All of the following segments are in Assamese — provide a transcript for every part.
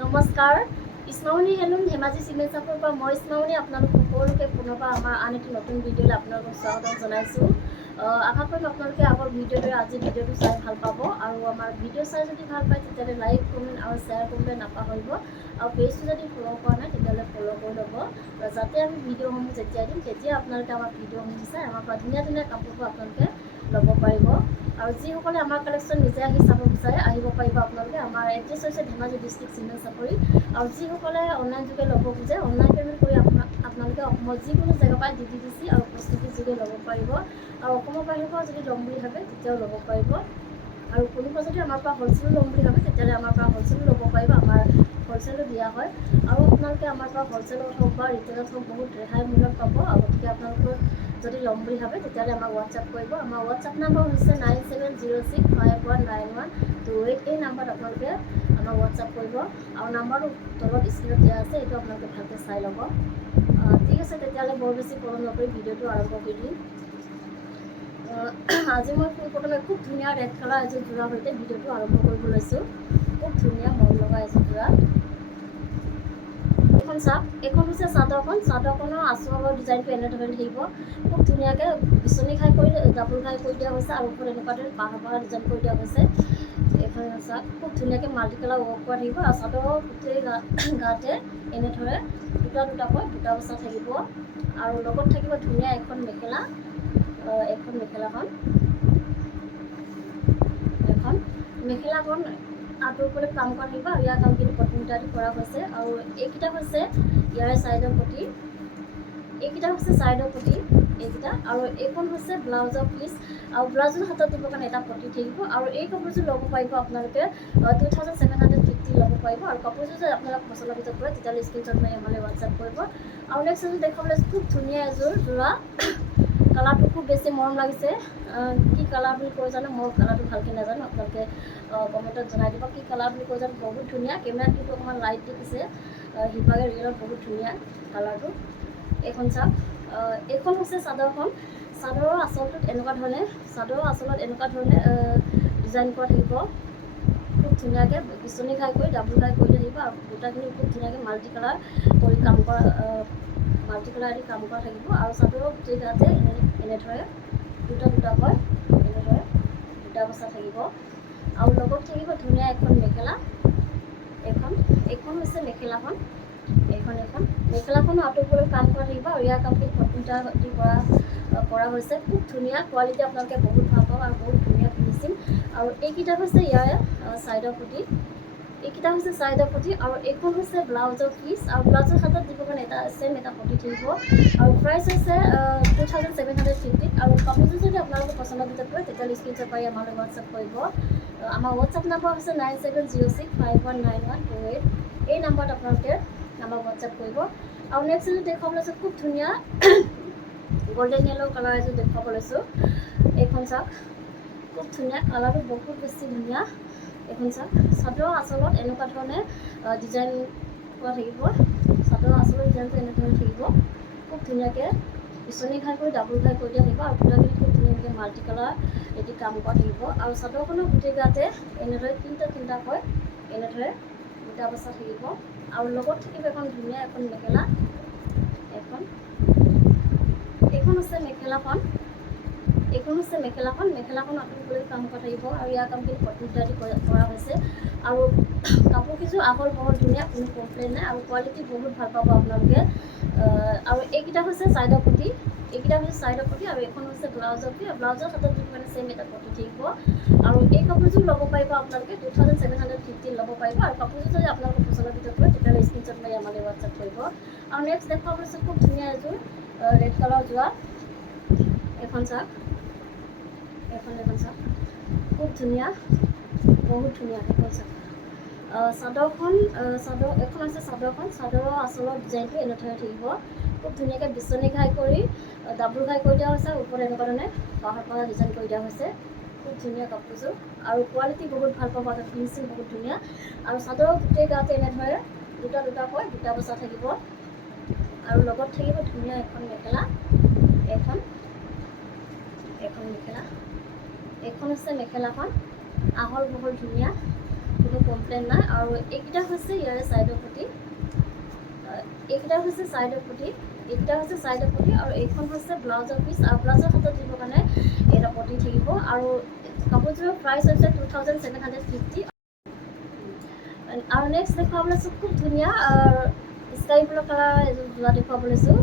নমস্কাৰ, স্মাউনি হেলুম ধেমাজি চিগনেচাৰৰ পৰা মই স্মাউনি আপোনালোক সকলোকে পুনৰবাৰ আমাৰ আন এটি নতুন ভিডিঅ'লৈ আপোনালোকক স্বাগতম জনাইছোঁ। আশা কৰিম আপোনালোকে আগৰ ভিডিঅ'টোৰ আজি ভিডিঅ'টো চাই ভাল পাব আৰু আমাৰ ভিডিঅ' চাই যদি ভাল পায় তেতিয়াহ'লে লাইক কমেণ্ট আৰু শ্বেয়াৰ কৰিবলৈ নাপাহৰিব আৰু পেজটো যদি ফ'ল' কৰা নাই তেতিয়াহ'লে ফ'ল' কৰি ল'ব যাতে আমি ভিডিঅ'সমূহ যেতিয়া দিম তেতিয়া আপোনালোকে আমাৰ ভিডিঅ'সমূহ চাই আমাৰ পৰা ধুনীয়া ধুনীয়া কাপোৰবোৰ আপোনালোকে ল'ব পাৰিব আৰু যিসকলে আমাৰ কালেকশ্যন নিজে আহি চাব বিচাৰে আহিব পাৰিব আপোনালোকে। আমাৰ এড্ৰেছ হৈছে ধেমাজি ডিষ্ট্ৰিক্ট চিমেণ্ট চাপৰি আৰু যিসকলে অনলাইন যোগে ল'ব খোজে অনলাইন পে'মেণ্ট কৰি আপোনালোকে অসমৰ যিকোনো জেগাৰ পৰা DTDC আৰু প্ৰস্তুতি যোগে ল'ব পাৰিব আৰু অসমৰ বাহিৰৰ পৰা যদি ল'ম বুলি ভাবে তেতিয়াও ল'ব পাৰিব আৰু কোনোবা যদি আমাৰ পৰা হ'লচেলো ল'ম বুলি ভাবে তেতিয়াহ'লে আমাৰ পৰা হ'লচেলো ল'ব পাৰিব। আমাৰ হ'লচেলো দিয়া হয় আৰু আপোনালোকে আমাৰ পৰা হ'লচেলত হওক বা ৰিটেইলত হওক বহুত ৰেহাই মূল্যত পাব আৰু গতিকে আপোনালোকৰ যদি ল'ম বুলি ভাবে তেতিয়াহ'লে আমাক হোৱাটছআপ কৰিব। আমাৰ হোৱাটছআপ নম্বৰ হৈছে 9706519128। এই নাম্বাৰত আপোনালোকে আমাক হোৱাটছআপ কৰিব আৰু নাম্বাৰটো তলত স্ক্ৰীণত দিয়া আছে, এইটো আপোনালোকে ভালকৈ চাই ল'ব। ঠিক আছে, তেতিয়াহ'লে বৰ বেছি পলম নকৰি ভিডিঅ'টো আৰম্ভ কৰি দিম। আজি মই প্ৰথমে খুব ধুনীয়া ৰেড কালাৰ এযোৰ যোৰাৰ সৈতে ভিডিঅ'টো আৰম্ভ কৰিব লৈছোঁ। খুব ধুনীয়া মন লগা এযোৰ যোৰা। এইখন চাওক, এইখন হৈছে চাদৰখন। চাদৰখনৰ আঁচলৰ ডিজাইনটো এনেদৰে থাকিব। খুব ধুনীয়াকৈ বিচনী খাই কৰি ডাবুল খাই কৰি দিয়া হৈছে আৰু ওপৰত এনেকুৱাদৰে পাহাৰ পাহাৰ ডিজাইন কৰি দিয়া হৈছে। এইখন চাওক, খুব ধুনীয়াকৈ মাল্টি কালাৰ ৱৰ্ক কৰা থাকিব আৰু চাদৰৰ গোটেই গাতে এনেদৰে দুটা দুটাকৈ বুটা বচা থাকিব আৰু লগত থাকিব ধুনীয়া এখন মেখেলা। এখন মেখেলাখন আঁতৰ কৰি কাম কৰা থাকিব আৰু ইয়াৰ কামখিনি কটমিটাৰ কৰা হৈছে আৰু এইকেইটা হৈছে ইয়াৰ ছাইডৰ পটি, এইকেইটা হৈছে ছাইডৰ পটি এইকেইটা আৰু এইখন হৈছে ব্লাউজৰ পিচ আৰু ব্লাউজৰ হাতত দিবৰ কাৰণে এটা পটি থাকিব আৰু এই কাপোৰযোৰ ল'ব পাৰিব আপোনালোকে 2750 ল'ব পাৰিব আৰু কাপোৰযোৰ যদি আপোনালোক পচন্দৰ ভিতৰত কৰে তেতিয়াহ'লে স্ক্ৰীনশ্বট মাৰি আমালৈ হোৱাটছআপ কৰিব। আৰু নেক্সট এযোৰ দেখাবলৈ খুব ধুনীয়া এযোৰ যোৰা। কালাৰটো খুব বেছি মৰম লাগিছে। কি কালাৰ বুলি কৈ জানো, মই কালাৰটো ভালকৈ নাজানো, আপোনালোকে কমেণ্টত জনাই দিব কি কালাৰ বুলি কৈ জানো। বহুত ধুনীয়া, কেমেৰাত কিন্তু অকণমান লাইট দেখিছে, সিভাগে ৰিয়েলত বহুত ধুনীয়া কালাৰটো। এইখন চাওক, এইখন হৈছে চাদৰখন। চাদৰৰ আঁচলটোত এনেকুৱা ধৰণে ডিজাইন কৰা থাকিব। খুব ধুনীয়াকৈ বিচনী খাই কৰি ডাবুল খাই কৰি থাকিব আৰু বুটাখিনি খুব ধুনীয়াকৈ মাল্টি কালাৰ কৰি কাম কৰা দি কাম কৰা থাকিব আৰু চাদৰৰ গোটেই গাতে এনেদৰে দুটা দুটাকৈ এনেদৰে বুটা বচা থাকিব আৰু লগত থাকিব ধুনীয়া এখন মেখেলা। এইখন হৈছে মেখেলাখন। মেখেলাখনো আঁতৰিবলৈ কাম কৰা থাকিব আৰু ইয়াৰ কামখিনি কটমিটাৰ দি কৰা হৈছে। খুব ধুনীয়া কোৱালিটি, আপোনালোকে বহুত ভাল পাব আৰু বহুত ধুনীয়া ফিনিচিং। আৰু এইকেইটা হৈছে ইয়াৰ ছাইডৰ পটি আৰু এইখন হৈছে ব্লাউজৰ পিচ আৰু ব্লাউজৰ হাতত দিবৰ কাৰণে এটা পটি থাকিব আৰু প্ৰাইচ হৈছে 2750 আৰু কাপোৰযোৰ যদি আপোনালোকে পচন্দৰ ভিতৰত কৰে তেতিয়াহ'লে স্ক্ৰীনশ্বট পাৰি আমালৈ হোৱাটছআপ কৰিব। আমাৰ হোৱাটছআপ নম্বৰ হৈছে 9706519128। এই নাম্বাৰত আপোনালোকে আমাক হোৱাটছআপ কৰিব। আৰু নেক্সট এযোৰ দেখুৱাব লৈছোঁ, খুব ধুনীয়া গল্ডেন য়েল্ল' কালাৰ এযোৰ দেখুৱাব লৈছোঁ। এইখন চাওক, খুব ধুনীয়া, কালাৰটো বহুত বেছি ধুনীয়া। এইখন চাওক, চাদৰৰ আঁচলত এনেকুৱা ধৰণে ডিজাইন কৰা থাকিব। চাদৰৰ আঁচলৰ ডিজাইনটো এনেধৰণে থাকিব। খুব ধুনীয়াকৈ বিচনী ঘাই কৰি ডাবুল ঘাই কৰি দিয়া থাকিব আৰু বুটাখিনি খুব ধুনীয়াকৈ মাল্টি কালাৰ এটি কাম কৰা থাকিব আৰু চাদৰখনৰ গোটেই গাতে এনেদৰে তিনিটাকৈ এনেদৰে বুটা বচা থাকিব আৰু লগত থাকিব এখন ধুনীয়া এখন মেখেলা। এইখন হৈছে মেখেলাখন। মেখেলাখন আঁতৰিবলৈ কাম কৰা থাকিব আৰু ইয়াৰ কামখিনি কটমিটাৰ দি কৰা হৈছে আৰু কাপোৰকেইযোৰ আহল বহল ধুনীয়া, কোনো কমপ্লেইন নাই আৰু কোৱালিটি বহুত ভাল পাব আপোনালোকে। আৰু এইকেইটা হৈছে ছাইডৰ পটি আৰু এইখন হৈছে ব্লাউজৰ পটি। ব্লাউজৰ হাতত দি মানে ছেম এটা পটি থাকিব আৰু এই কাপোৰযোৰ ল'ব পাৰিব আপোনালোকে 2750 ল'ব পাৰিব আৰু কাপোৰযোৰ যদি আপোনালোকৰ পচন্দৰ ভিতৰত কৰে তেতিয়াহ'লে স্ক্ৰীনশ্বট মাৰি আমালৈ হোৱাটছআপ কৰিব। আৰু নেক্সট দেখুৱাব হৈছে খুব ধুনীয়া এযোৰ ৰেড কালাৰ যোৰা। এখন চাওক, খুব ধুনীয়া, বহুত ধুনীয়া। এখন চাওক, এখন হৈছে চাদৰৰ আঁচলৰ ডিজাইনটো এনেদৰে থাকিব। খুব ধুনীয়াকৈ বিচনী ঘাই কৰি ডাবুল ঘাই কৰি দিয়া হৈছে, ওপৰত এনেকুৱা ধৰণে পাহাৰ ডিজাইন কৰি দিয়া হৈছে। খুব ধুনীয়া কাপোৰযোৰ আৰু কোৱালিটি বহুত ভাল পাব, ফিনিচিং বহুত ধুনীয়া আৰু চাদৰৰ গোটেই গাতে এনেদৰে দুটা দুটাকৈ বুটা বচা থাকিব আৰু লগত থাকিব ধুনীয়া এখন মেখেলা। এইখন হৈছে মেখেলাখন, আহল বহল ধুনীয়া, খুব কোনো কমপ্লেইন নাই। আৰু এইকেইটা হৈছে ইয়াৰে ছাইডৰ পটি, এইকেইটা হৈছে ছাইডৰ পটি, এইকেইটা হৈছে ছাইডৰ পটি, আৰু এইখন হৈছে ব্লাউজৰ পিচ। আৰু ব্লাউজৰ হাতত দিবৰ কাৰণে এটা পটি থাকিব। আৰু কাপোৰযোৰৰ প্ৰাইচ হৈছে 2750। আৰু নেক্সট দেখুৱাব লৈছোঁ খুব ধুনীয়া স্কাই ব্লু কালাৰ এযোৰ যোৰা দেখুৱাব লৈছোঁ।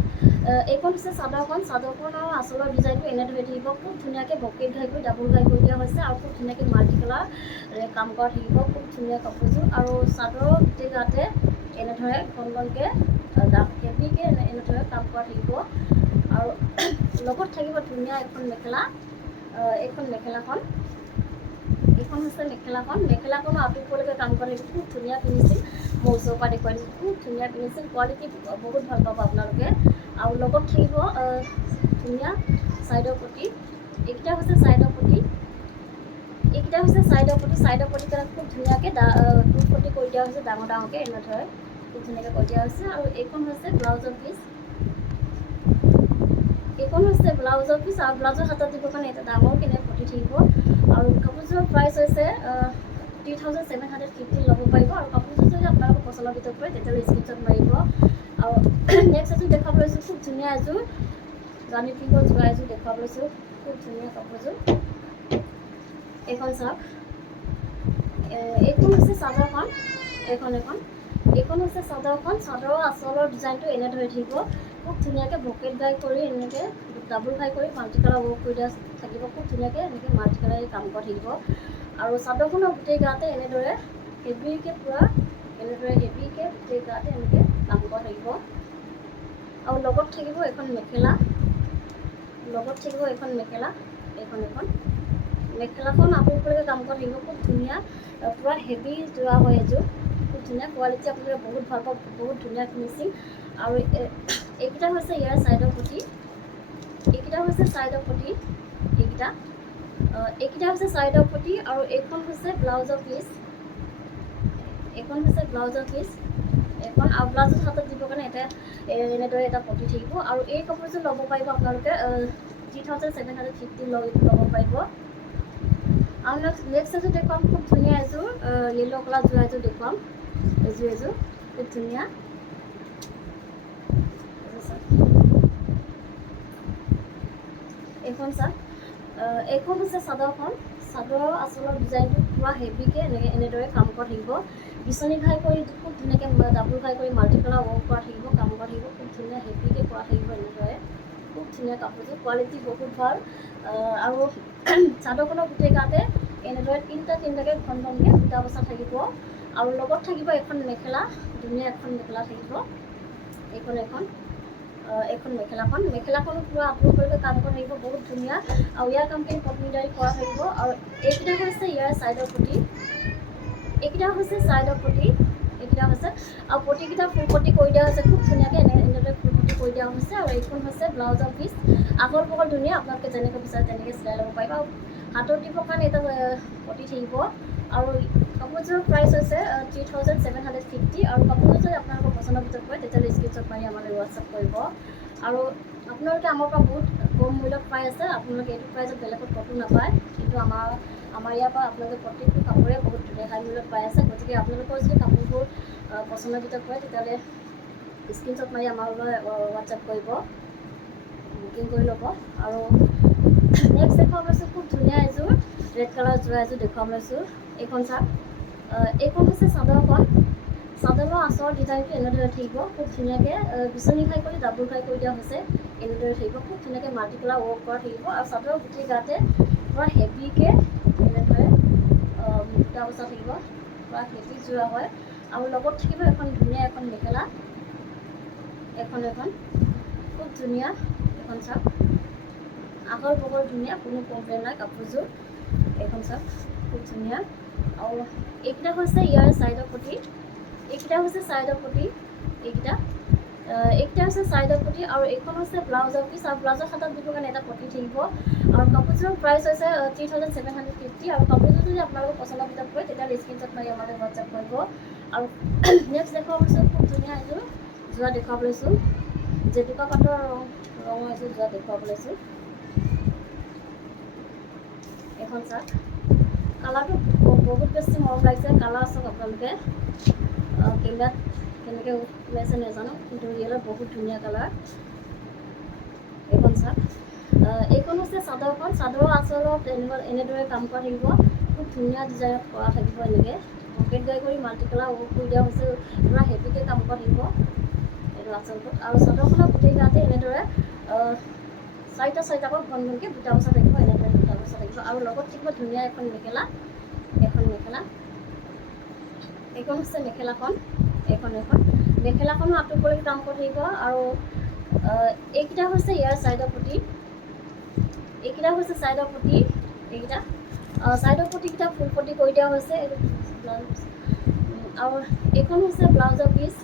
এইখন হৈছে চাদৰখন, চাদৰখন আৰু আঁচলৰ ডিজাইনটো এনেদৰে থাকিব। খুব ধুনীয়াকৈ বকেট ঘাই কৰি ডাবুল ঘাই কৰি দিয়া হৈছে, আৰু খুব ধুনীয়াকৈ মাল্টি কালাৰ কাম কৰা থাকিব। খুব ধুনীয়া কাপোৰযোৰ, আৰু চাদৰৰ গোটেই গাতে এনেদৰে ঘন ঘনকৈ হেভিকৈ এনেদৰে কাম কৰা থাকিব। আৰু লগত থাকিব ধুনীয়া এখন মেখেলা। এইখন মেখেলাখন, এইখন হৈছে মেখেলাখন, মেখেলাখনো আঁতৰিবলৈকে কাম কৰা থাকিব। খুব ধুনীয়া ফিনিচিং, মই ওচৰৰ পৰা দেখুৱাই দিছোঁ। খুব ধুনীয়া ফিনিচিং, কোৱালিটি বহুত ভাল পাব আপোনালোকে। আৰু লগত থাকিব ধুনীয়া ছাইডৰ পটি। এইকেইটা হৈছে ছাইডৰ পটি, এইকেইটা হৈছে ছাইডৰ পটি। ছাইডৰ পটিকেইটা খুব ধুনীয়াকৈ দুই পটি কৰি দিয়া হৈছে, ডাঙৰ ডাঙৰকৈ এনেদৰে খুব ধুনীয়াকৈ কৰি দিয়া হৈছে। আৰু এইখন হৈছে ব্লাউজৰ পিচ, এইখন হৈছে ব্লাউজৰ পিচ। আৰু ব্লাউজৰ হাতত দিবৰ কাৰণে এটা ডাঙৰ কেনে পটি থাকিব। আৰু কাপোৰযোৰৰ প্ৰাইচ হৈছে 3750 ল'ব পাৰিব। আৰু কাপোৰযোৰ যদি আপোনালোকৰ পচন্দৰ ভিতৰত পৰে তেতিয়াহ'লে স্ক্ৰীনশ্বট মাৰিব। আৰু নেক্সট এযোৰ দেখুৱাব লৈছোঁ, খুব ধুনীয়া এযোৰ ৰাণী পিংকৰ যোৰা এযোৰ দেখুৱাব লৈছোঁ। খুব ধুনীয়া কাপোৰযোৰ, এইখন চাওক। এইখন হৈছে চাদৰখন, এইখন হৈছে চাদৰখন। চাদৰৰ আঁচলৰ ডিজাইনটো এনেদৰে থাকিব। খুব ধুনীয়াকৈ বকেট ঘাই কৰি এনেকৈ ডাবুল ঘাই কৰি মাল্টি কালাৰ ৱৰ্ক কৰি দিয়া থাকিব। খুব ধুনীয়াকৈ এনেকৈ মাল্টি কালাৰ কাম কৰা থাকিব। আৰু চাদৰখনৰ গোটেই গাতে এনেদৰে হেভিকৈ পূৰা এনেদৰে হেভিকৈ গোটেই গাতে এনেকৈ কাম কৰা থাকিব। আৰু লগত থাকিব এখন মেখেলা, লগত থাকিব এখন মেখেলা, এখন মেখেলাখন আঁতৰিবলৈকে কাম কৰা থাকিব। খুব ধুনীয়া পূৰা হেভি যোৰা হয় এযোৰ, খুব ধুনীয়া কোৱালিটি, আপোনালোকে বহুত ভাল পাব, বহুত ধুনীয়া ফিনিচিং। আৰু এইকেইটা হৈছে ইয়াৰ ছাইডৰ পটি, এইকেইটা হৈছে ছাইডৰ পটি, এইকেইটা হৈছে ছাইডৰ পটি। আৰু এইখন হৈছে ব্লাউজৰ পিচ, এইখন হৈছে ব্লাউজৰ পিচ, এইখন। আৰু ব্লাউজৰ হাতত দিবৰ কাৰণে এনেদৰে এটা পটি থাকিব। আৰু এই কাপোৰযোৰ ল'ব পাৰিব আপোনালোকে 3750 ল'ব পাৰিব। আৰু নেক্সট এযোৰ দেখুৱাম, খুব ধুনীয়া এযোৰ য়েল্ল' কালাৰ যোৰা এযোৰ দেখুৱাম। এযোৰ খুব ধুনীয়া, এইখন চাওক। এইখন হৈছে চাদৰখন, চাদৰৰ আঁচলৰ ডিজাইনটো পূৰা হেভিকৈ এনেদৰে কাম কৰা থাকিব। বিচনী ঘাই কৰি খুব ধুনীয়াকৈ ডাবুল ঘাই কৰি মাল্টি কালাৰ ৱৰ্ক কৰা থাকিব, কাম কৰা থাকিব। খুব ধুনীয়া হেভিকৈ কৰা থাকিব এনেদৰে। খুব ধুনীয়া কাপোৰযোৰ, কোৱালিটি বহুত ভাল। আৰু চাদৰখনৰ গোটেই গাতে এনেদৰে তিনিটাকৈ ঘন ঘনকৈ বুটা বচা থাকিব। আৰু লগত থাকিব এখন মেখেলা, ধুনীয়া এখন মেখেলা থাকিব। এইখন মেখেলাখনো পূৰা আপোনালোকে কাম কৰা থাকিব, বহুত ধুনীয়া। আৰু ইয়াৰ কামখিনি পত্নীদাৰী কৰা থাকিব। আৰু এইকেইটা হৈছে ইয়াৰ ছাইডৰ পটি, এইকেইটা হৈছে ছাইডৰ পটি, এইকেইটা হৈছে। আৰু পটিকেইটা ফুল পটি কৰি দিয়া হৈছে, খুব ধুনীয়াকৈ এনেদৰে ফুল পটি কৰি দিয়া হৈছে। আৰু এইখন হৈছে ব্লাউজৰ পিচ, আহল বহল ধুনীয়া, আপোনালোকে যেনেকৈ বিচাৰে তেনেকৈ চিলাই ল'ব পাৰিব। আৰু হাতত দিবৰ কাৰণে এটা পটি থাকিব। আৰু কাপোৰযোৰৰ প্ৰাইচ হৈছে 3750। আৰু কাপোৰযোৰ যদি আপোনালোকৰ পচন্দৰ ভিতৰত পৰে তেতিয়াহ'লে স্ক্ৰীনশ্বট মাৰি আমালৈ হোৱাটছআপ কৰিব। আৰু আপোনালোকে আমাৰ পৰা বহুত কম মূল্যত পাই আছে, আপোনালোকে এইটো প্ৰাইচত বেলেগত ক'তো নাপায়, কিন্তু আমাৰ ইয়াৰ পৰা আপোনালোকে প্ৰত্যেকটো কাপোৰে বহুত ৰেহাই মূল্যত পাই আছে। গতিকে আপোনালোকৰ যদি কাপোৰবোৰ পচন্দৰ ভিতৰত পৰে তেতিয়াহ'লে স্ক্ৰীনশ্বট মাৰি আমালৈ হোৱাটছআপ কৰিব, বুকিং কৰি ল'ব। আৰু নেক্সট দেখুৱাব লৈছোঁ, খুব ধুনীয়া এযোৰ ৰেড কালাৰ যোৰা এযোৰ দেখুৱাব লৈছোঁ। এইখন চাওক, এইখন হৈছে চাদৰখন, চাদৰৰ আঁচলৰ ডিজাইনটো এনেদৰে থাকিব। খুব ধুনীয়াকৈ বিচনী ঘাই কৰি ডাবুল ঘাই কৰি দিয়া হৈছে, এনেদৰে থাকিব। খুব ধুনীয়াকৈ মাল্টি কালাৰ ৱৰ্ক কৰা থাকিব। আৰু চাদৰৰ গোটেই গাতে পূৰা হেভিকৈ এনেদৰে বুটা বচা থাকিব, পূৰা হেভি যোৰা হয়। আৰু লগত থাকিব এখন ধুনীয়া এখন মেখেলা, এখন খুব ধুনীয়া। এখন চাওক, আহল বহল ধুনীয়া, কোনো কমপ্লেইন নাই কাপোৰযোৰ। এইখন চাওক, খুব ধুনীয়া। আৰু এইকেইটা হৈছে ইয়াৰ ছাইডৰ পটি, এইকেইটা হৈছে ছাইডৰ পটি, এইকেইটা হৈছে ছাইডৰ পটি। আৰু এইখন হৈছে ব্লাউজৰ পিচ। আৰু ব্লাউজৰ হাতত দিবৰ কাৰণে এটা পটি থাকিব। আৰু কাপোৰযোৰৰ প্ৰাইচ হৈছে 3750। আৰু কাপোৰযোৰ যদি আপোনালোকৰ পচন্দৰ ভিতৰত পৰে তেতিয়াহ'লে স্ক্ৰীনশ্বট মাৰি আমালৈ হোৱাটছআপ কৰিব। আৰু নেক্সট দেখুৱাব লৈছোঁ, খুব ধুনীয়া এযোৰ যোৰা দেখুৱাব লৈছোঁ, জেতুকা পাতৰ ৰঙৰ এযোৰ যোৰা দেখুৱাব লৈছোঁ। এইখন চাওক, কালাৰটো বহুত বেছি মৰম লাগিছে। কালাৰ চাওক আপোনালোকে, কেমেৰাত কেনেকৈ ওলাইছে নাজানো, কিন্তু ৰিয়েলত বহুত ধুনীয়া কালাৰ। এইখন চাওক, এইখন হৈছে চাদৰখন। চাদৰৰ আঁচলত এনেদৰে কাম কৰা থাকিব, খুব ধুনীয়া ডিজাইনত কৰা থাকিব। এনেকৈ পকেট গাই কৰি মাল্টি কালাৰ ৱৰ্ক কৰি দিয়া হৈছে, পূৰা হেভিকৈ কাম কৰা থাকিব এইটো আঁচলটোত। আৰু চাদৰখনৰ গোটেই গাতে এনেদৰে চাৰিটাকৈ ঘন ঘনকৈ বুটা বচা থাকিব, এনেদৰে বুটা বচা থাকিব। আৰু লগত থাকিব ধুনীয়া এখন মেখেলা। এইখন হৈছে মেখেলাখন। এখন মেখেলাখনো আঁতৰিবলৈ কাম কৰি থাকিব। আৰু এইকেইটা হৈছে ইয়াৰ ছাইডৰ পটি, এইকেইটা হৈছে ছাইডৰ পটি। এইকেইটা ছাইডৰ পটিকেইটা ফুল পটি কৰি দিয়া হৈছে। আৰু এইখন হৈছে ব্লাউজৰ পিচ।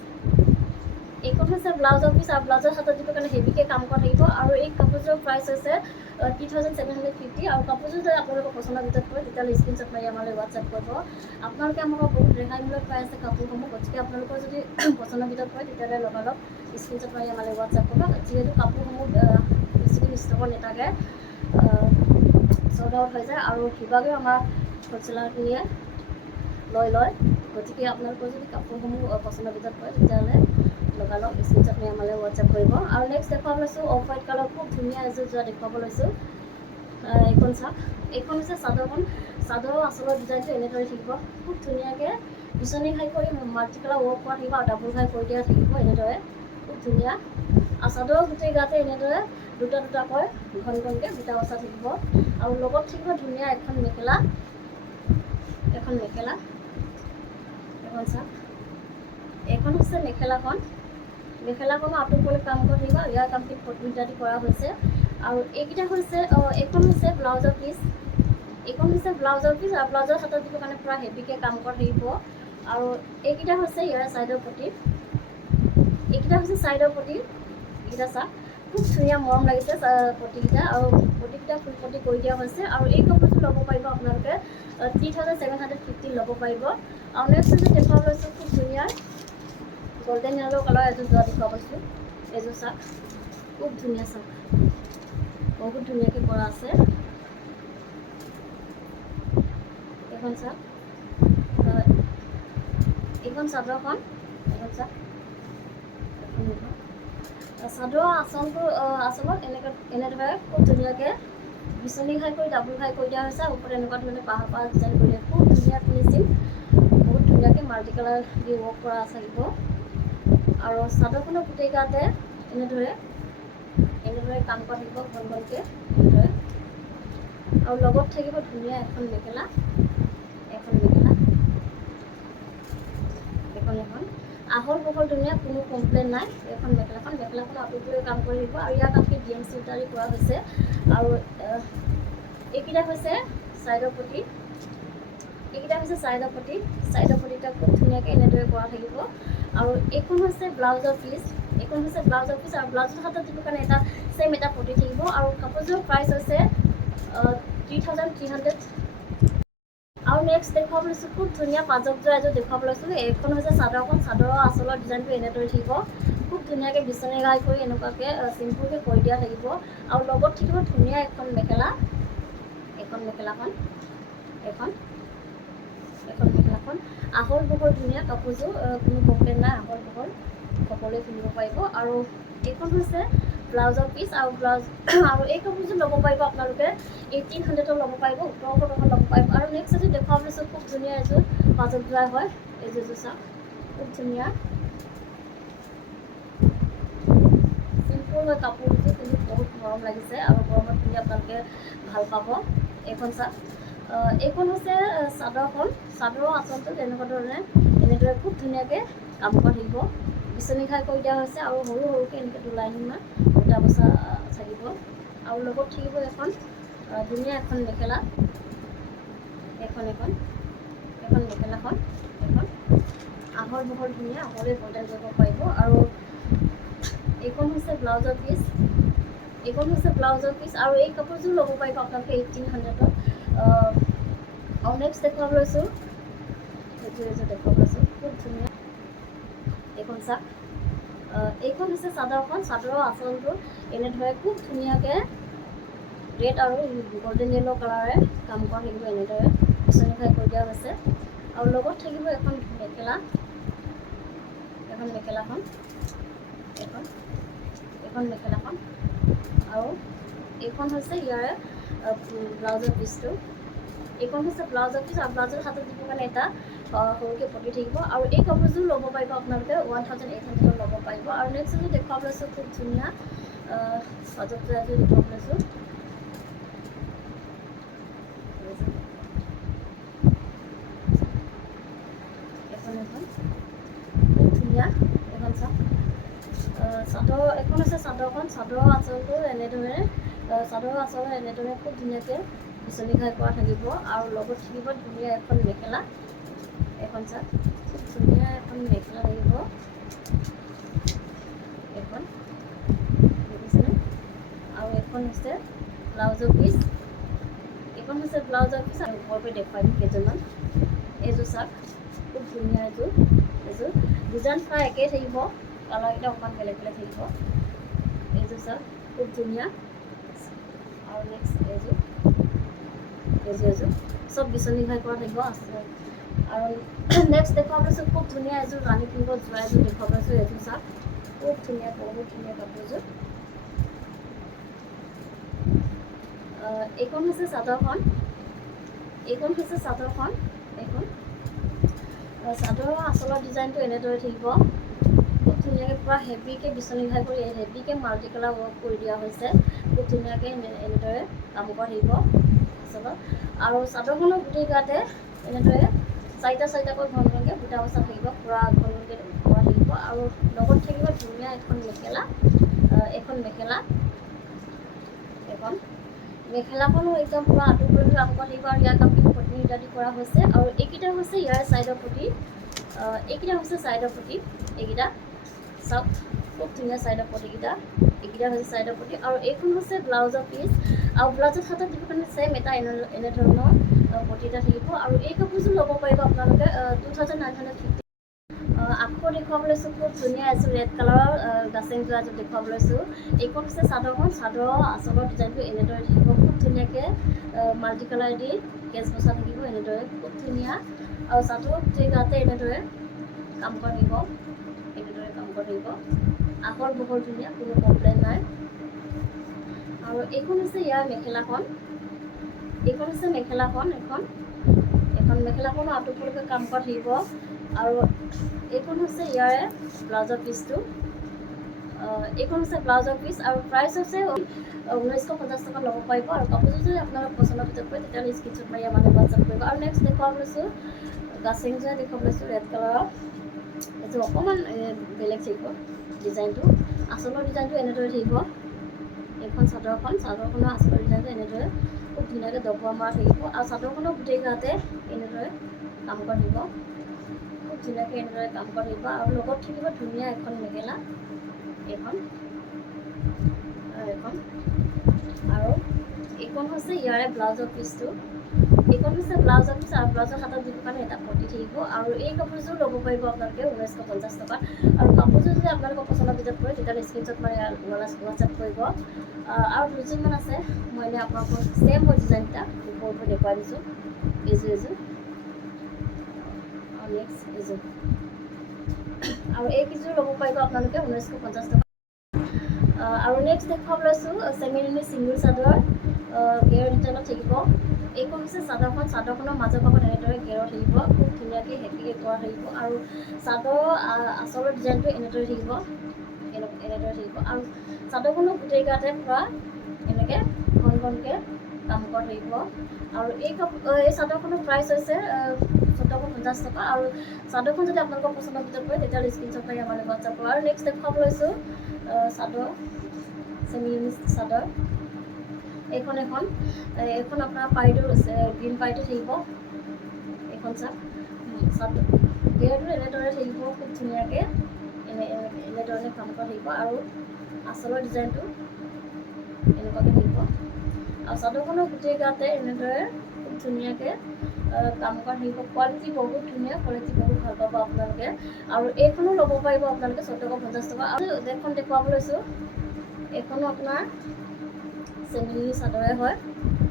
এইখন হৈছে ব্লাউজৰ পিচ, আৰু ব্লাউজৰ হাতত দিবৰ কাৰণে হেভিকৈ কাম কৰা থাকিব। আৰু এই কাপোৰযোৰৰ প্ৰাইচ হৈছে 3750। আৰু কাপোৰযোৰ যদি আপোনালোকৰ পচন্দৰ ভিতৰত পৰে তেতিয়াহ'লে স্ক্ৰীনশ্বট মাৰি আমালৈ হোৱাটছআপ কৰিব। আপোনালোকে আমাক বহুত ৰেহাই মূল্যত পাই আছে কাপোৰসমূহ, গতিকে আপোনালোকৰ যদি পচন্দৰ ভিতৰত পৰে তেতিয়াহ'লে লগালগ স্ক্ৰীনশ্বট মাৰি আমালৈ হোৱাটছআপ কৰিব। যিহেতু কাপোৰসমূহ বেছিদিন ষ্টকত নাথাকে, চল্ড আউট হৈ যায়, আৰু সিভাগেও আমাৰ হ'লচেলাৰখিনিয়ে লয়। গতিকে আপোনালোকৰ যদি কাপোৰসমূহ পচন্দৰ ভিতৰত পৰে তেতিয়াহ'লে লগালগ স্ক্ৰীনশ্বট মাৰি আমালৈ হোৱাটছআপ কৰিব। আৰু নেক্সট দেখুৱাব লৈছোঁ অফ হোৱাইট কালাৰ, খুব ধুনীয়া এযোৰ যোৱা দেখুৱাব লৈছোঁ। এইখন চাওক, এইখন হৈছে চাদৰখন। চাদৰৰ আঁচলৰ ডিজাইনটো এনেদৰে থাকিব, খুব ধুনীয়াকৈ বিচনী ঘাই কৰি মাল্টি কালাৰ ৱৰ্ক কৰা থাকিব, আৰু ডাবুল ঘাই কৰি দিয়া থাকিব এনেদৰে, খুব ধুনীয়া। আৰু চাদৰৰ গোটেই গাতে এনেদৰে দুটাকৈ ঘন ঘনকৈ বুটা বচা থাকিব। আৰু লগত থাকিব ধুনীয়া এখন মেখেলা। এখন চাওক, এইখন হৈছে মেখেলাখন। মেখেলাখনো আঁতৰিবলৈ কাম কৰি থাকিব, ইয়াৰ কামখিনি পটমিটাদি কৰা হৈছে। আৰু এইকেইটা হৈছে এইখন হৈছে ব্লাউজৰ পিচ। এইখন হৈছে ব্লাউজৰ পিচ, আৰু ব্লাউজৰ হাতত দিবৰ কাৰণে পূৰা হেভিকৈ কাম কৰা থাকিব। আৰু এইকেইটা হৈছে ইয়াৰ ছাইডৰ পটি। এইকেইটা হৈছে ছাইডৰ পটি। এইকেইটা চাওক, খুব ধুনীয়া মৰম লাগিছে পটিকেইটা, আৰু পটিকেইটা ফুল পটি কৰি দিয়া হৈছে। আৰু এই কাপোৰটো ল'ব পাৰিব আপোনালোকে 3750 ল'ব পাৰিব। আৰু নেক্সট এযোৰ দেখুৱাব লৈছোঁ, খুব ধুনীয়া গল্ডেন য়েল্ল' কালাৰ এযোৰ যোৱা দেখুৱাব লৈছোঁ। এযোৰ চাওক, খুব ধুনীয়া চাওক, বহুত ধুনীয়াকৈ কৰা আছে। এইখন চাওক, এইখন চাদৰখন। এইখন চাওক, চাদৰৰ আঁচলত এনেদৰে খুব ধুনীয়াকৈ বিচনী ঘাই কৰি ডাবুল ঘাই কৰি দিয়া হৈছে। ওপৰত এনেকুৱা ধৰণে পাহাৰ ডিজাইন কৰি দিয়ে, খুব ধুনীয়া ফিনিচিং, বহুত ধুনীয়াকৈ মাল্টি কালাৰ দি ৱৰ্ক কৰা থাকিব। আৰু চাদৰখনৰ গোটেই গাতে এনেদৰে কাম কৰা থাকিব ঘন ঘনকৈ এনেদৰে। আৰু লগত থাকিব ধুনীয়া এখন মেখেলা। আহল বহল ধুনীয়া, কোনো কমপ্লেইন নাই। এইখন মেখেলাখন আঁতৰিবলৈ কাম কৰি দিব, আৰু ইয়াৰ কামখিনি DMC সূতাৰে কৰা হৈছে। আৰু এইকেইটা হৈছে ছাইডৰ পটি। ছাইডৰ পটিটা খুব ধুনীয়াকৈ এনেদৰে কৰা থাকিব। আৰু এইখন হৈছে ব্লাউজৰ পিচ। আৰু ব্লাউজৰ হাতত দিবৰ কাৰণে ছেম এটা পটি থাকিব। আৰু কাপোৰযোৰৰ প্ৰাইচ হৈছে 3300। আৰু নেক্সট দেখুৱাব লৈছোঁ, খুব ধুনীয়া পাজকযোৰ এযোৰ দেখুৱাব লৈছোঁ। এইখন হৈছে চাদৰখন। চাদৰৰ আঁচলৰ ডিজাইনটো এনেদৰে থাকিব, খুব ধুনীয়াকৈ বিচনী ঘাই কৰি এনেকুৱাকৈ চিম্পুলকৈ কৰি দিয়া থাকিব। আৰু লগত থাকিব ধুনীয়া এখন মেখেলা। মেখেলাখন আহল বহল ধুনীয়া কাপোৰযোৰ, কোনো কমপ্লেইন নাই, আহল বহল সকলোৱে পিন্ধিব পাৰিব। আৰু এইখন হৈছে ব্লাউজৰ পিচ। আৰু এই কাপোৰযোৰ ল'ব পাৰিব আপোনালোকে 1800 ল'ব পাৰিব, 1700 টকাত ল'ব পাৰিব। আৰু নেক্সট এযোৰ দেখুৱাব লৈছোঁ, খুব ধুনীয়া এযোৰ পাজক যোৰা হয়। এইযোৰ চাওক, খুব ধুনীয়া চিম্পুল হয় কাপোৰযোৰ, কিন্তু বহুত মৰম লাগিছে, আৰু গৰমত পিন্ধি আপোনালোকে ভাল পাব। এইখন চাওক, এইখন হৈছে চাদৰখন। চাদৰৰ আঁচলটো তেনেকুৱা ধৰণে এনেদৰে খুব ধুনীয়াকৈ কাম কৰা থাকিব, বিচনী ঘাই কৰি দিয়া হৈছে। আৰু সৰুকৈ এনেকৈ দুলাইনমান বুটা বচা থাকিব। আৰু লগত থাকিব এখন ধুনীয়া এখন মেখেলা। মেখেলাখন আহল বহল ধুনীয়া, সকলোৱে পৰিধান কৰিব পাৰিব। আৰু এইখন হৈছে ব্লাউজৰ পিচ। আৰু এই কাপোৰযোৰ ল'ব পাৰিব আপোনালোকে 1800ত। আৰু নেক্সট দেখুৱাব লৈছোঁ, খুব ধুনীয়া। এইখন চাওক, এইখন হৈছে চাদৰখন। চাদৰৰ আঁচলটো এনেদৰে খুব ধুনীয়াকৈ ৰেড আৰু গল্ডেন য়েল্ল' কালাৰে কাম কৰা থাকিব এনেদৰে। বিচনীখাই কৰি দিয়া হৈছে আৰু লগত থাকিব এখন মেখেলা, এখন মেখেলাখন, এখন মেখেলাখন আৰু এইখন হৈছে ইয়াৰে ব্লাউজৰ পিচটো। এইখন হৈছে ব্লাউজৰ পিচ আৰু ব্লাউজৰ হাতত দিব কাৰণে এটা সৰুকৈ পতি থাকিব আৰু এই কাপোৰযোৰ ল'ব পাৰিব আপোনালোকে 1800 ল'ব পাৰিব। আৰু নেক্সট এযোৰ দেখুৱাব লৈছোঁ, খুব ধুনীয়া অজন্তা এযোৰ দেখুৱাব লৈছোঁ। এখন খুব ধুনীয়া এখন চাওক। চাদৰ এখন আছে, চাদৰখন, চাদৰ আঁচলটো এনেদৰে, চাদৰ আঁচল এনেদৰে খুব ধুনীয়াকৈ বিচনীখাই কৰা থাকিব আৰু লগত থাকিব ধুনীয়া এখন মেখেলা। এখন চাওক, খুব ধুনীয়া এখন মেখেলা থাকিব এখন, দেখিছেনে? আৰু এখন হৈছে ব্লাউজৰ পিচ, এইখন হৈছে ব্লাউজৰ পিচ আৰু ওপৰৰ পৰা দেখুৱাই দিম কেইযোৰমান। এইযোৰ চাওক, খুব ধুনীয়া এযোৰ ডিজাইন প্ৰায় একেই থাকিব, কালাৰকেইটা অকণমান বেলেগ বেলেগ থাকিব। এইযোৰ চাওক, খুব ধুনীয়া। আৰু নেক্সট এইযোৰ চব বিচনীখাই কৰা থাকিব আছে। আৰু নেক্সট দেখুৱাব লৈছোঁ, খুব ধুনীয়া এযোৰ ৰাণী পিন্ধিব যোৱা এযোৰ দেখুৱাব লৈছোঁ। এইযোৰ চাওক, খুব ধুনীয়া, বহুত ধুনীয়া কাপোৰযোৰ। এইখন হৈছে চাদৰখন, এইখন চাদৰৰ আঁচলৰ ডিজাইনটো এনেদৰে থাকিব, খুব ধুনীয়াকৈ পূৰা হেভিকৈ বিচনীখাই কৰি হেভিকৈ মাল্টি কালাৰ ৱৰ্ক কৰি দিয়া হৈছে। খুব ধুনীয়াকৈ এনেদৰে কাম কৰা থাকিব আচলত। আৰু চাদৰখনৰ গোটেই গাতে এনেদৰে চাৰিটাকৈ ঘন ঘনকৈ বুটা বচা থাকিব, পূৰা ঘন ঘনকৈ কৰা থাকিব। আৰু লগত থাকিব ধুনীয়া এখন মেখেলা, মেখেলাখনো একদম পূৰা আঁতৰ কৰি কাম কৰা থাকিব। আৰু ইয়াৰ কামখিনি পত্নী ইত্যাদি কৰা হৈছে। আৰু এইকেইটা হৈছে ইয়াৰ ছাইডৰ পতি, এইকেইটা হৈছে ছাইডৰ পতি, এইকেইটা চাওক, খুব ধুনীয়া ছাইডৰ পতিকেইটা, এইকেইটা হৈছে ছাইডৰ পতি। আৰু এইখন হৈছে ব্লাউজৰ পিচ আৰু ব্লাউজৰ হাতত দিব কাৰণে ছেইম এটা এনেধৰণৰ পতি এটা থাকিব। আৰু এই কাপোৰযোৰ ল'ব পাৰিব আপোনালোকে 2950। আকৌ দেখুৱাব লৈছোঁ, খুব ধুনীয়া এযোৰ ৰেড কালাৰৰ গাছেং যোৰা এযোৰ দেখুৱাব লৈছোঁ। এইখন হৈছে চাদৰখন, চাদৰৰ আঁচলৰ ডিজাইনটো এনেদৰে থাকিব, খুব ধুনীয়াকৈ মাল্টি কালাৰ দি কেচ বচা থাকিব এনেদৰে, খুব ধুনীয়া। আৰু চাদৰৰ গোটেই গাতে এনেদৰে কাম কৰা থাকিব, আহল বহল ধুনীয়া, কোনো কমপ্লেইন নাই। আৰু এইখন হৈছে ইয়াৰ মেখেলাখন, এখন মেখেলাখনো আঁতৰলৈকে কাম কৰা থাকিব। আৰু এইখন হৈছে ইয়াৰে ব্লাউজৰ পিচটো, এইখন হৈছে ব্লাউজৰ পিচ আৰু প্ৰাইচ হৈছে 1950 টকা ল'ব পাৰিব। আৰু কাপোৰযোৰ যদি আপোনালোক পচন্দৰ ভিতৰত পৰে তেতিয়াহ'লে স্ক্ৰীনশ্বট মাৰি আমালৈ হোৱাটছআপ কৰিব। আৰু নেক্সট দেখুৱাব লৈছোঁ গাছেং যোৰা দেখুৱাব লৈছোঁ ৰেড কালাৰৰ, এইযোৰ অকণমান বেলেগ থাকিব ডিজাইনটো, আঁচলৰ ডিজাইনটো এনেদৰে থাকিব। এইখন চাদৰখনৰ আঁচলৰ ডিজাইনটো এনেদৰে খুব ধুনীয়াকৈ দবোৱা মৰা থাকিব। আৰু চাদৰখনৰ গোটেই গাতে এনেদৰে কাম কৰা থাকিব, খুব ধুনীয়াকৈ এনেদৰে কাম কৰা থাকিব। আৰু লগত থাকিব ধুনীয়া এখন মেখেলা, আৰু এইখন হৈছে ইয়াৰে ব্লাউজৰ পিচটো, এইখন হৈছে ব্লাউজৰ পিচ আৰু ব্লাউজৰ হাতত দিব কাৰণে এটা পতি থাকিব। আৰু এই কাপোৰযোৰ ল'ব পাৰিব আপোনালোকে 1950 টকাত। আৰু কাপোৰযোৰ যদি আপোনালোকৰ পচন্দৰ ভিতৰত পৰে তেতিয়াহ'লে স্ক্ৰীনশ্বট মাৰি হোৱাটছআপ কৰিব। আৰু দুযোৰমান আছে, মই এনেই আপোনালোকক ছেইম ডিজাইনকেইটা ওপৰৰ পৰা দেখুৱাই দিছোঁ। এইযোৰ আৰু নেক্সট এইযোৰ, আৰু এইকেইযোৰ ল'ব পাৰিব আপোনালোকে 1950 টকা। আৰু নেক্সট দেখুৱাব লৈছোঁ চেমিনী চিংগুল চাদৰ, গেৰ ডিজাইনত থাকিব। এইখন হৈছে চাদৰখন, চাদৰখনৰ মাজৰ ভাগত এনেদৰে গেৰৰ থাকিব, খুব ধুনীয়াকৈ হেভিকৈ কৰা থাকিব। আৰু চাদৰৰ আঁচলৰ ডিজাইনটো এনেদৰে থাকিব, আৰু চাদৰখনৰ গোটেই গাতে পূৰা এনেকৈ ঘন ঘনকৈ কাম কৰা থাকিব। আৰু এই চাদৰখনৰ প্ৰাইচ হৈছে 1450 টকা। আৰু চাদৰখন যদি আপোনালোকৰ পচন্দৰ ভিতৰত পৰে তেতিয়াহ'লে স্ক্ৰীনশ্বট মাৰি আমালৈ হোৱাটছআপ কৰিব। আৰু নেক্সট দেখুৱাব লৈছোঁ চাদৰ, চেমিনী চাদৰ, এইখন আপোনাৰ পাৰিটো গ্ৰীণ পাৰিটো থাকিব। এইখন চাওক, গেৰটো এনেদৰে থাকিব, খুব ধুনীয়াকৈ এনেধৰণে কাম কৰা থাকিব। আৰু আঁচলৰ ডিজাইনটো এনেকুৱাকৈ থাকিব। আৰু চাদৰখনৰ গোটেই গাতে এনেদৰে খুব ধুনীয়াকৈ কাম কৰা থাকিব। কোৱালিটি বহুত ধুনীয়া, কোৱালিটি বহুত ভাল পাব আপোনালোকে। আৰু এইখনো ল'ব পাৰিব আপোনালোকে 1450 টকা। আৰু এখন দেখুৱাব লৈছোঁ, এইখনো আপোনাৰ চেমিনী চাদৰে হয়।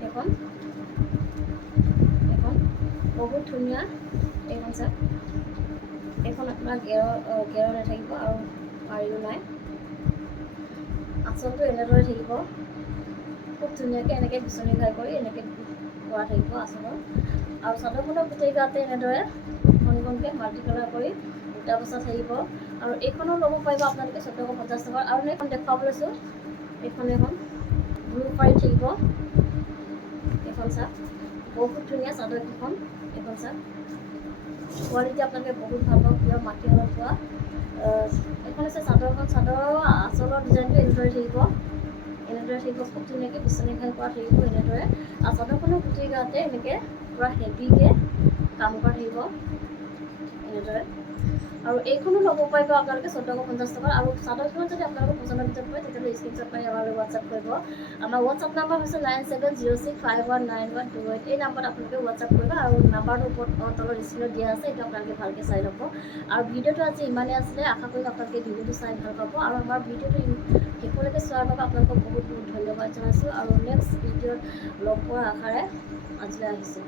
এইখন বহুত ধুনীয়া এইখন চাওক এইখন আপোনাৰ গেৰ নাথাকিব আৰু মাৰিও নাই আঁচলটো এনেদৰে থাকিব খুব ধুনীয়াকৈ এনেকৈ বিচনী ঘাই কৰি এনেকৈ কৰা থাকিব আঁচলৰ আৰু চাদৰখনৰ গোটেই গাতে এনেদৰে ঘন ঘনকৈ মাল্টি কালাৰ কৰি দুটা বচা থাকিব আৰু এইখনো ল'ব পাৰিব আপোনালোকে 1450 টকা আৰু এইখন দেখুৱাব লৈছোঁ এইখন ব্লু পাৰি থাকিব এইখন চাওক বহুত ধুনীয়া চাদৰকেইখন এইখন চাওক কোৱালিটি আপোনালোকে বহুত ভাল পাব প্ৰিয় মাটিশালত পোৱা এইখন হৈছে চাদৰখন চাদৰৰ আঁচলৰ ডিজাইনটো এনেদৰে থাকিব খুব ধুনীয়াকৈ বিচনী ঘাই কৰা থাকিব এনেদৰে আৰু চাদৰখনৰ গোটেই গাতে এনেকৈ পূৰা হেভিকৈ কাম কৰা থাকিব এনেদৰে আৰু এইখনো ল'ব পাৰিব আপোনালোকে 1450 টকা আৰু চাদৰখনত যদি আপোনালোকৰ পচন্দৰ ভিতৰত পৰে তেতিয়াহ'লে স্ক্ৰীনশ্বট মাৰি আমালৈ হোৱাটছআপ কৰিব আমাৰ হোৱাটছআপ নাম্বাৰ হৈছে 9706519128 এই নাম্বাৰত আপোনালোকে হোৱাটছআপ কৰিব আৰু নাম্বাৰটোৰ ওপৰত তলত স্ক্ৰীনত দিয়া আছে এইটো আপোনালোকে ভালকৈ চাই ল'ব আৰু ভিডিঅ'টো আজি ইমানেই আছিলে আশা কৰিম আপোনালোকে ভিডিঅ'টো চাই ভাল পাব আৰু আমাৰ ভিডিঅ'টো শেষলৈকে চোৱাৰ বাবে আপোনালোকক বহুত বহুত ধন্যবাদ জনাইছোঁ আৰু নেক্সট ভিডিঅ'ত লগ পোৱাৰ আশাৰে আজিলৈ আহিছোঁ